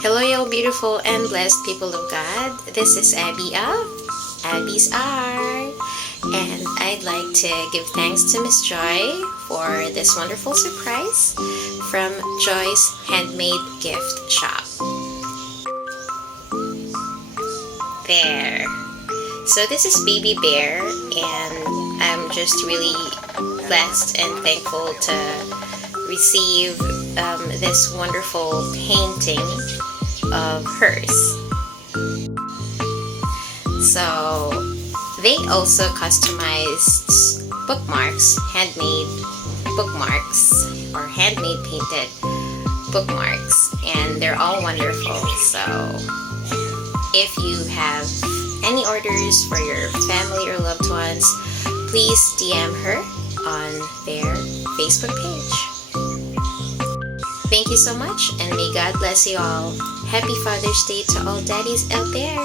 Hello, you beautiful and blessed people of God. This is Abby of Abby's Art, and I'd like to give thanks to Miss Joy for this wonderful surprise from Joy's Handmade Gift Shop. There. So this is Baby Bear, and I'm just really blessed and thankful to receive this wonderful painting of hers. So they also customized bookmarks, handmade bookmarks, or handmade painted bookmarks, and they're all wonderful. So if you have any orders for your family or loved ones, please DM her on their Facebook page. Thank you so much, and may God bless you all. Happy Father's Day to all daddies out there.